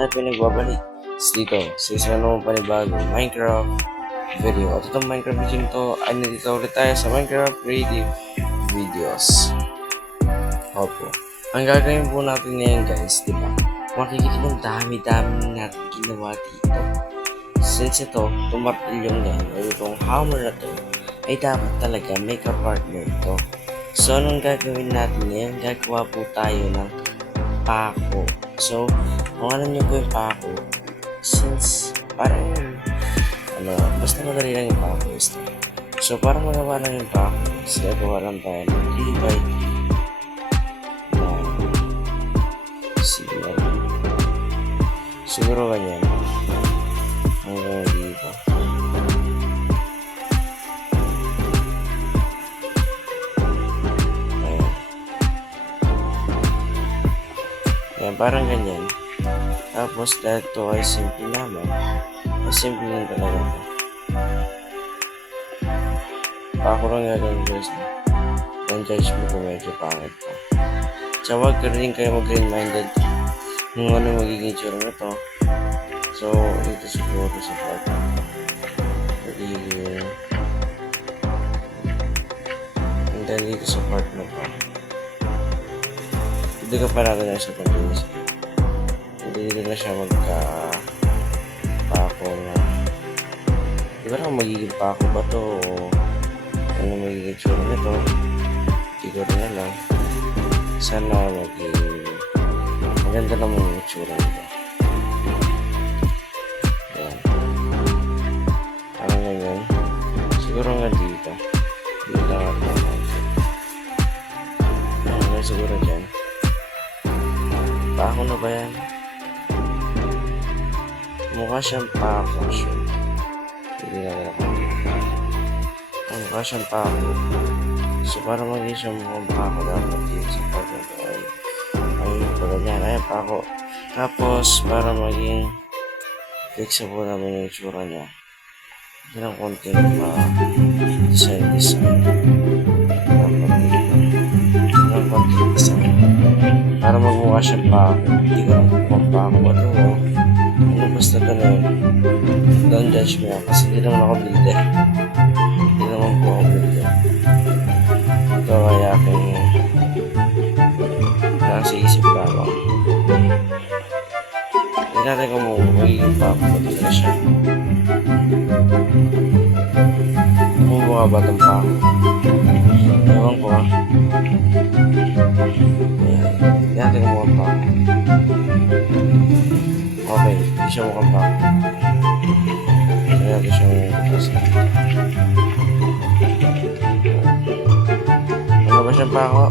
tayo pinagbabalik dito sa isa naman panibagong Minecraft video. At itong Minecraft video to ay nandito ulit tayo sa Minecraft Creative Videos. Opo. Ang gagawin po natin ngayon guys, di ba? Makikita ng dami-dami natin ginawa dito. Since ito, tumartilyong yan, o itong hammer na to, ay dapat talaga may ka-partner to. So, anong gagawin natin ngayon? Gagawa po tayo ng pako. So, kung alam niyo po yung pako, since parang, ano, basta madali lang yung pako is So, para magawa lang yung pako, is gagawa lang tayo ng 3 by 3 na siguro, siguro ganyan. Hanggang dito. Ayan. Ayan, parang ganyan. Tapos, dahil ito ay simple naman, ay simple lang talaga ito. Ako lang gagawin guys. Don't judge me kung medyo pangit ko. Tsaka huwag ka rin kayo mag-green-minded kung ano magiging tsura na to. So, dito siguro sa part na to. Magiging... And then dito sa part na to. Hindi ka pa natin na sa continuous. Na siya magka... Pako na... Di ba lang magiging pako ba to o ano magiging tsura nito? Hindi ko rin. Sana maging... Maganda naman yung tsura nito. Ayan. Parang ganyan. Siguro nga dito. Dito lang ako yan siguro dyan. Pako na ba yan? Mukha siyang pako. Sure. Hindi na ako. Ang mukha siyang pako. So, para maging siyang mukhang pako dapat dito sa to ay ay pagganyan. Ayan, pako. Tapos, para maging flexible naman yung itsura niya. Ito ng konting uh, design design. Ng design. Para magmukha siyang pako. Hindi ko lang kung pako ba ito. Basta na yun. Don't judge me ah, kasi hindi naman ako builder. Hindi naman po ako builder. Ito ay aking nasa isip lamang. Hindi natin kung magiging pako ba talaga siya. Bumubuka ba itong pako? Ewan ko ah. Hindi natin kung mukhang pako. Siya mukhang pako. Kaya natin siyang itasin. Ano ba siyang pako?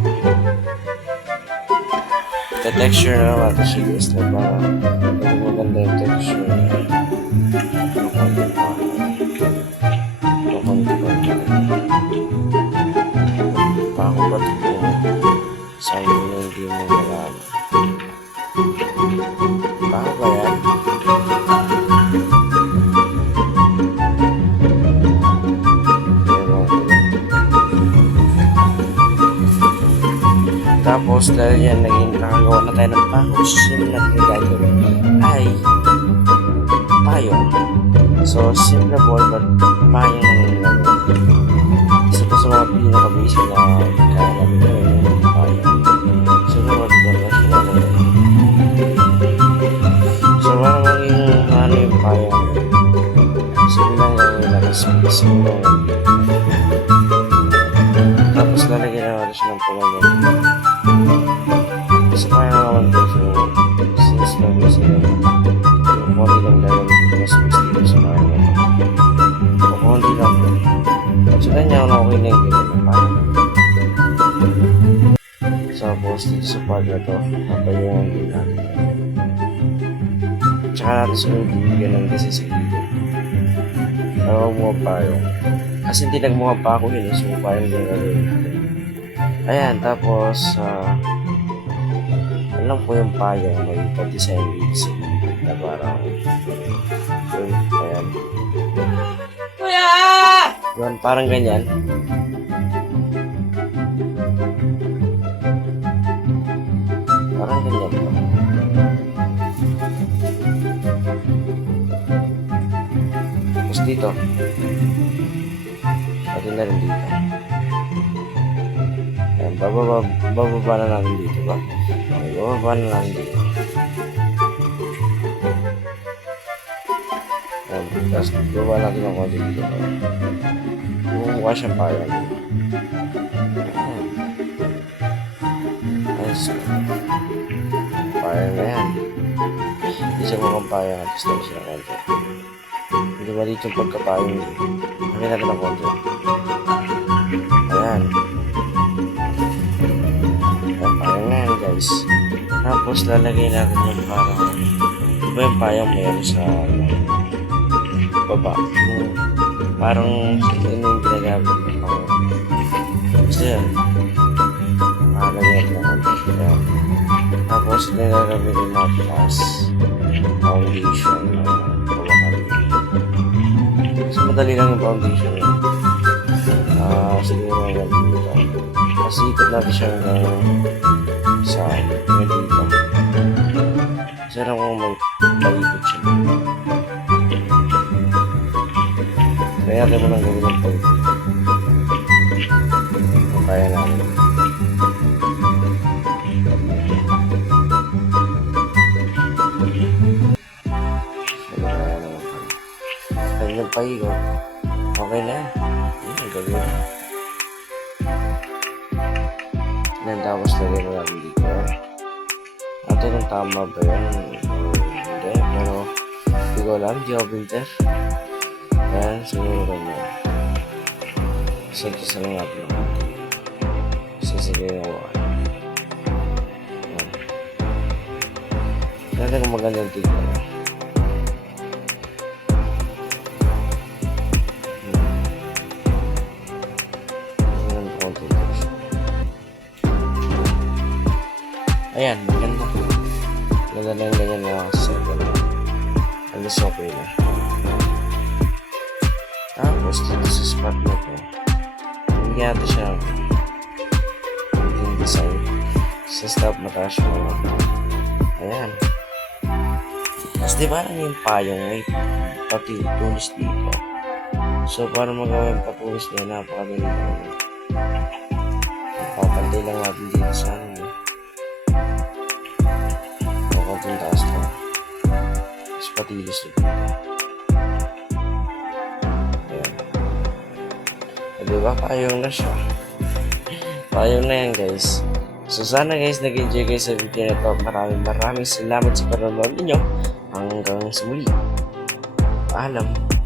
The texture na naman siya guys. na Para maging maganda yung texture. Ano konti pa. Ano konti pa. Pako ba ito? Saan mo hindi mo malaman? Pako ba yan? Tapos dahil yan naging nakagawa na tayo ng pahos, yun natin gagawin ay payong. So, simple boy, but payong ang gagawin. Isa pa sa mga pinaka-basic na kailangan gawin yung payong. Siguro, ito na siya gagawin. So, para maging ano yung payong, sige lang gagawin natin space yung tapos lalagyan na natin siya ng pulong so ganyan na okay na yung ganyan na kaya tapos dito sa part na to napayungan din natin tsaka natin bibigyan ng kasi sa gilid tawag mo pa yung kasi hindi nagmukha pa ako yun so parang yung gagawin natin ayan tapos ah alam ko yung payong may dito sa na parang Yun, parang ganyan. Parang ganyan. Tapos dito. Pwede na rin dito. Ayan, bababa, bababa na natin dito ba? Bababa na natin dito. Ayan, tapos bababa natin ang konti dito. Bumukha siyang. Ayan. Ayos. Payan na yan. Hindi siya mukhang payan. Tapos lang siya konti. Hindi maliit yung pagkapayong niya. Lagyan natin ng konti. Ayan. Ayan, na yan guys. Tapos lalagay natin yung parang iba yung payong meron sa baba. Yung parang yun yung ng pang gusto yan. Makalagay natin ng konti. Tapos ito yung natin as foundation kawakan. Mas madali lang yung foundation yun. Ah, siguro hanggang dito. Kasi ikot natin siya hanggang sa hanggang dito. Kasi alam kong may Kaya natin mo nang gawin ng. Kung kaya natin. Wala na naman pala. Pag nagpaikot, okay na. Yan, gawin. Yan, tapos lagyan mo natin dito. Ate, kung tama ba yan? Hindi, pero hindi ko alam, di ako printer. Yan, siguro ganyan. Sige, sa mga natin naman. Sige, yung wala. Yan. Kung maganda yung tignan. Ayan, lang maganda. Maganda na yung ganyan na circle na. Alas okay na. Tapos, dito sa spot na to, yata siya yung design. Sa stop na cash mo. Ayan. Tapos, di ba yung payong may pati tulis dito? So, para magawa yung patulis niya, napakadali lang. Papantay lang natin dito sa ano. Pakunting taas lang. Tapos patilis na dito. Diba? Payong na siya. Payong na yan, guys. So, sana guys, nag-enjoy kayo sa video na to. Maraming maraming salamat sa panonood ninyo. Hanggang sa muli. Paalam.